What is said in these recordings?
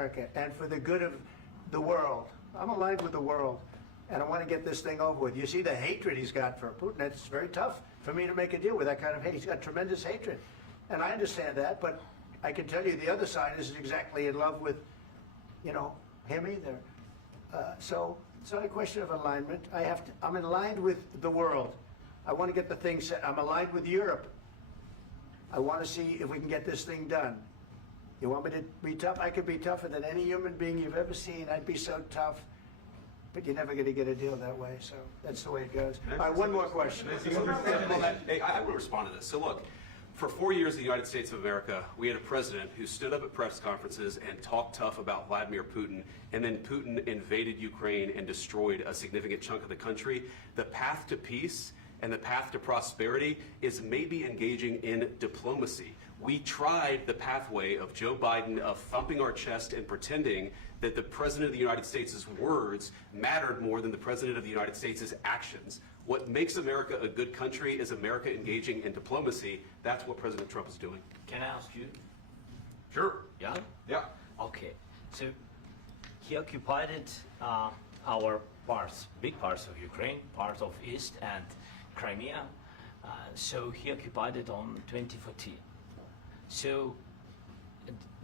America and for the good of the world. I'm aligned with the world, and I want to get this thing over with. You see the hatred he's got for Putin. It's very tough for me to make a deal with that kind of hate. He's got tremendous hatred, and I understand that, but I can tell you the other side isn't exactly in love with, him either. So it's not a question of alignment. I'm aligned with the world. I want to get the thing set. I'm aligned with Europe. I want to see if we can get this thing done. You want me to be tough? I could be tougher than any human being you've ever seen. I'd be so tough. But you're never going to get a deal that way. So that's the way it goes. All right, one more question. Hey, I will respond to this. So look, for 4 years in the United States of America, we had a president who stood up at press conferences and talked tough about Vladimir Putin, and then Putin invaded Ukraine and destroyed a significant chunk of the country. The path to peace and the path to prosperity is maybe engaging in diplomacy. We tried the pathway of Joe Biden of thumping our chest and pretending that the President of the United States' words mattered more than the President of the United States' actions. What makes America a good country is America engaging in diplomacy. That's what President Trump is doing. Can I ask you? Sure. Yeah? Yeah. Okay. So he occupied our parts, big parts of Ukraine, part of East and Crimea. So he occupied it on 2014. So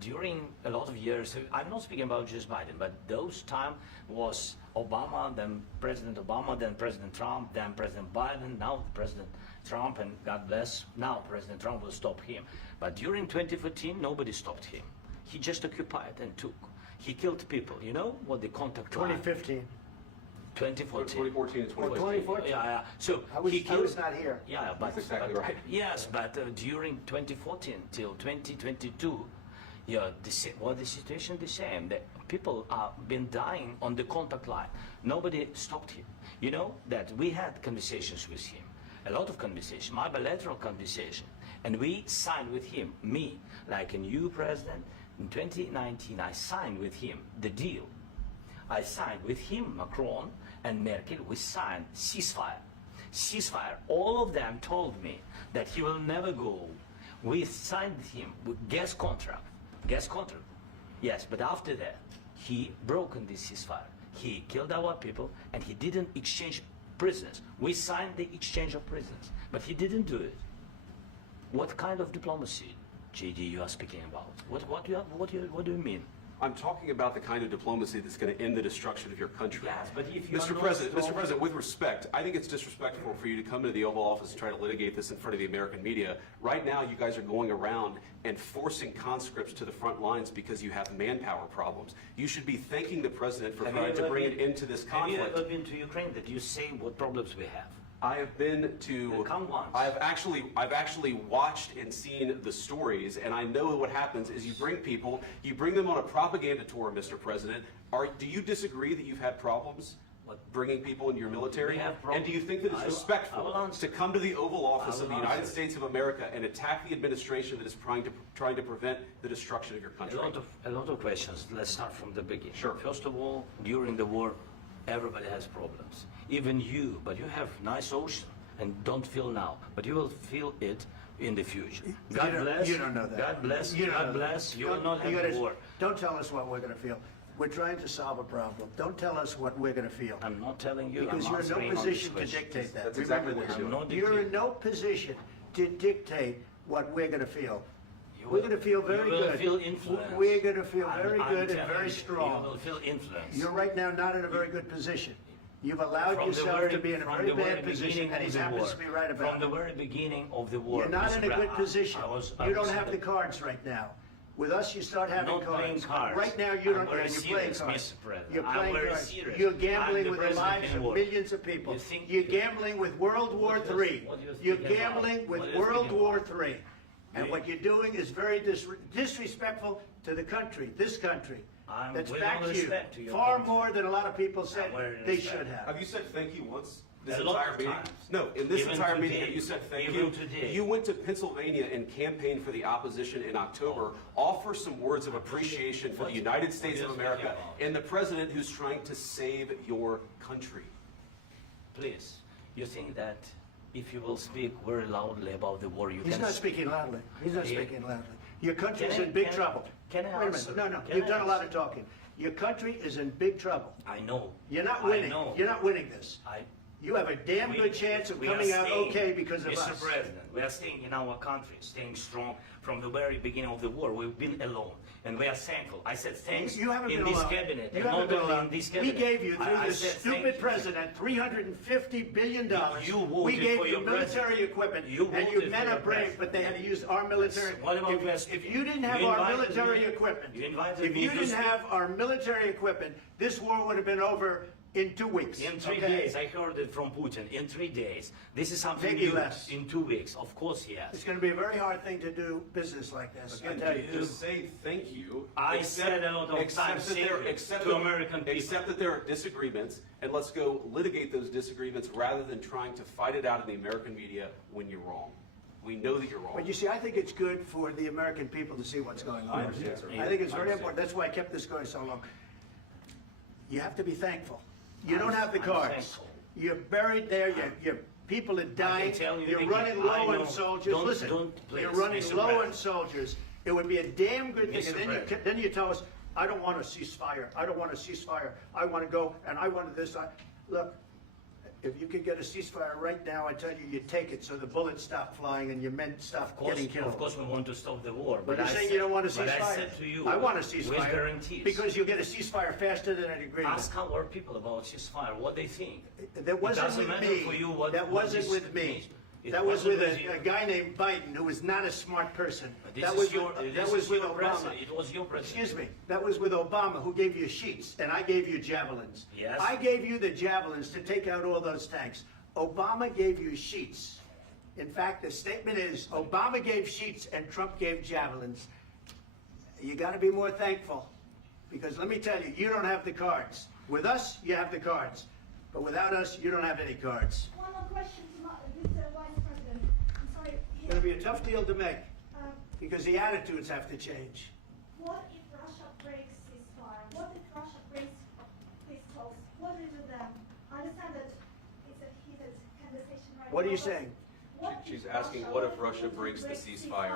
during a lot of years, so I'm not speaking about just Biden, but those time was Obama, then President Obama, then President Trump, then President Biden, now President Trump, and God bless, now President Trump will stop him. But during 2014, nobody stopped him. He just occupied and took. He killed people. You know what the contact 2015. 2014. 2014 and 2014. 2014. Yeah. So I was not here. Yeah, but that's exactly right. Yes, but during 2014 till 2022, yeah, the situation the same. The people have been dying on the contact line. Nobody stopped him. You know that we had conversations with him, a lot of conversations, my bilateral conversation, and we signed with him. Me, like a new president in 2019, I signed with him the deal. I signed with him, Macron and Merkel, we signed ceasefire. Ceasefire. All of them told me that he will never go. We signed with him with gas contract. Gas contract. Yes, but after that, he broken this ceasefire. He killed our people and he didn't exchange prisoners. We signed the exchange of prisoners, but he didn't do it. What kind of diplomacy, JD, you are speaking about? What do you mean? I'm talking about the kind of diplomacy that's going to end the destruction of your country. Yes, but if you Mr. President, with respect, I think it's disrespectful for you to come into the Oval Office and try to litigate this in front of the American media. Right now, you guys are going around and forcing conscripts to the front lines because you have manpower problems. You should be thanking the President for trying to bring an end to this conflict. Have you ever been to Ukraine that you say what problems we have? I have been to. Come once. I've actually watched and seen the stories, and I know what happens is you bring them on a propaganda tour, Mr. President. Do you disagree that you've had problems bringing people into your military? And do you think that it's respectful to come to the Oval Office of the United States of America and attack the administration that is trying to prevent the destruction of your country? A lot of questions. Let's start from the beginning. Sure. First of all, during the war, everybody has problems. Even you, but you have nice ocean and don't feel now, but you will feel it in the future. God bless. You don't know that. God bless. You God bless. You will not have war. Don't tell us what we're going to feel. We're trying to solve a problem. Don't tell us what we're going to feel. I'm not telling you. Because you're in no position to dictate that. That's exactly what you're doing. You're in no position to dictate what we're going to feel. We're going to feel very good. You will feel influence. We're going to feel very good and very strong. You will feel influence. You're right now not in a very good position. You've allowed yourself to be in a very bad position, and he happens to be right about it. From the very beginning of the war. You're not in a good position. You don't have the cards right now. With us, you start having cards. Right now, you don't. And you're playing cards. You're playing cards. You're gambling with the lives of millions of people. You're gambling with World War III. You're gambling with World War III. And what you're doing is very disrespectful to the country, this country, that's backed you far more than a lot of people said they should have. Have you said thank you once? This entire meeting? No, in this entire meeting, have you said thank you? You went to Pennsylvania and campaigned for the opposition in October. Offer some words of appreciation for the United States of America and the president who's trying to save your country. Please, you think that if you will speak very loudly about the war, you can... He's not speaking loudly. He's not speaking loudly. Your country's Can I- in big can I- trouble. can I Wait a answer? minute. No, Can you've I done a lot answer? of talking. Your country is in big trouble. I know. You're not I winning. know. You're not winning this. You have a damn We- good chance of we are coming out staying, okay because of Mr. us. President, we are staying in our country, staying strong from the very beginning of the war. We've been alone, and we are thankful. I said thanks You haven't in been this alone. cabinet, You and haven't not been only alone. in this We cabinet. gave you, through I this said thank stupid you. president, $350 billion. You voted We gave for you your military president. equipment, You and you voted men for are your brave, president. but they had to use our military. What about West? If you didn't have You our invited military me- equipment, you invited if me you to didn't speak. have our military equipment, this war would have been over in 2 weeks. In 3 okay? days, I heard it from Putin. In 3 days, this is something Maybe new. less. In 2 weeks, of course, yes. It's going to be a very hard thing to do business like this. I Again, tell you. just say thank you. I Accept- said a lot of accept times that there- thank you accept to that- American people. Accept that there are disagreements, and let's go litigate those disagreements rather than trying to fight it out in the American media when you're wrong. We know that you're wrong. But you see, I think it's good for the American people to see what's going on. I understand, sir. I think it's I very understand. important. That's why I kept this going so long. You have to be thankful. You don't I'm- have the I'm cards. thankful. You're buried there. Your people are dying. tell you You're again, running I low know. on soldiers. Don't- Listen, don't, please, you're running Mr. low on President. soldiers. It would be a damn good thing. Mr. And President. then you tell us, I don't want a ceasefire. I don't want a ceasefire. I want to go, and I want this. Look, if you could get a ceasefire right now, I tell you, you take it so the bullets stop flying and your men stop getting killed. Of course, we want to stop the war. But you're I saying said- you don't want a ceasefire? But I said to you, I want a with ceasefire. guarantees. Because you'll get a ceasefire faster than an agreement. Ask our people about ceasefire, what they think. That wasn't doesn't with matter me. for you what- That what wasn't this with me. means. It That was with wasn't with a you. guy named Biden, who was not a smart person. This That is was your, with, this that was is with your Obama. president. It was your president. Excuse me. That was with Obama, who gave you sheets, and I gave you javelins. Yes. I gave you the javelins to take out all those tanks. Obama gave you sheets. In fact, the statement is Obama gave sheets and Trump gave javelins. You got to be more thankful, because let me tell you, you don't have the cards. With us, you have the cards, but without us, you don't have any cards. One more question to Mr. Vice President. I'm sorry. It's going to be a tough deal to make, Uh, because the attitudes have to change. what if Russia breaks ceasefire? What if Russia breaks peace talks? What do you do then? I understand that it's a heated conversation right now. What are you but saying? what She's if asking, what if Russia breaks the ceasefire?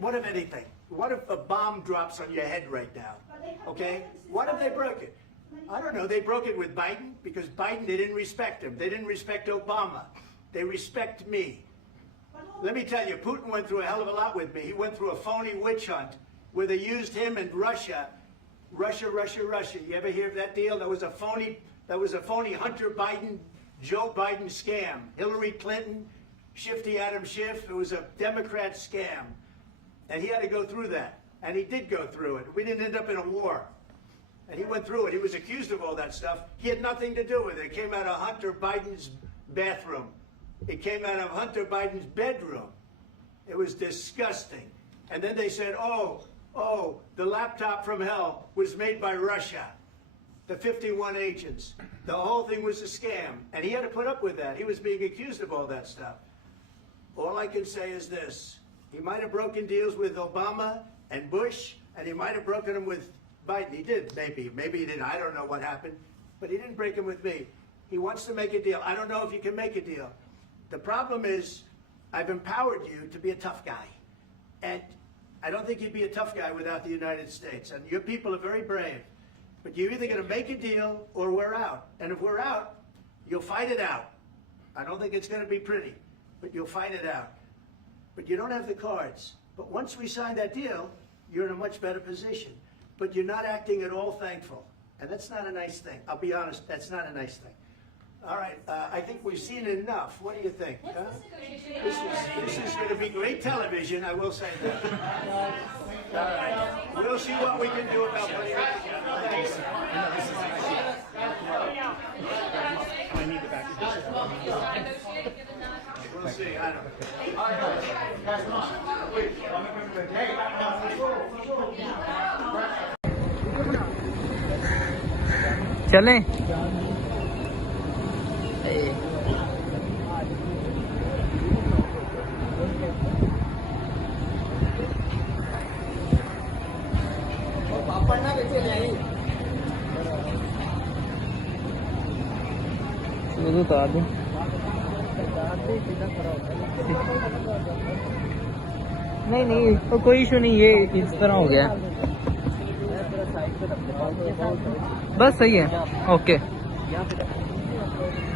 What if anything? What if a bomb drops on your head right now? But they have Okay? broken What if they ceasefire broke it? many I don't times. know. They broke it with Biden because Biden, they didn't respect him. They didn't respect Obama. They respect me. But all- Let me tell you, Putin went through a hell of a lot with me. He went through a phony witch hunt where they used him and Russia. Russia. You ever hear of that deal? That was a phony Hunter Biden, Joe Biden scam. Hillary Clinton, Shifty Adam Schiff. It was a Democrat scam. And he had to go through that. And he did go through it. We didn't end up in a war. And he went through it. He was accused of all that stuff. He had nothing to do with it. It came out of Hunter Biden's bathroom. It came out of Hunter Biden's bedroom. It was disgusting. And then they said, oh, the laptop from hell was made by Russia. The 51 agents. The whole thing was a scam. And he had to put up with that. He was being accused of all that stuff. All I can say is this. He might have broken deals with Obama and Bush, and he might have broken them with Biden. He did, maybe. Maybe he didn't. I don't know what happened. But he didn't break them with me. He wants to make a deal. I don't know if you can make a deal. The problem is, I've empowered you to be a tough guy. And I don't think you'd be a tough guy without the United States. And your people are very brave. But you're either going to make a deal or we're out. And if we're out, you'll fight it out. I don't think it's going to be pretty, but you'll fight it out. But you don't have the cards. But once we sign that deal, you're in a much better position. But you're not acting at all thankful. And that's not a nice thing. I'll be honest, that's not a nice thing. All right, I think we've seen enough. What do you think? What's huh? this negotiation? This is going to be great television, I will say that. All right, we'll see what we can do about putting it together. We'll see, I don't know. चलें शुरू तो आदमी नहीं नहीं तो कोई issue नहीं, ये इस तरह हो गया बस सही है ओके।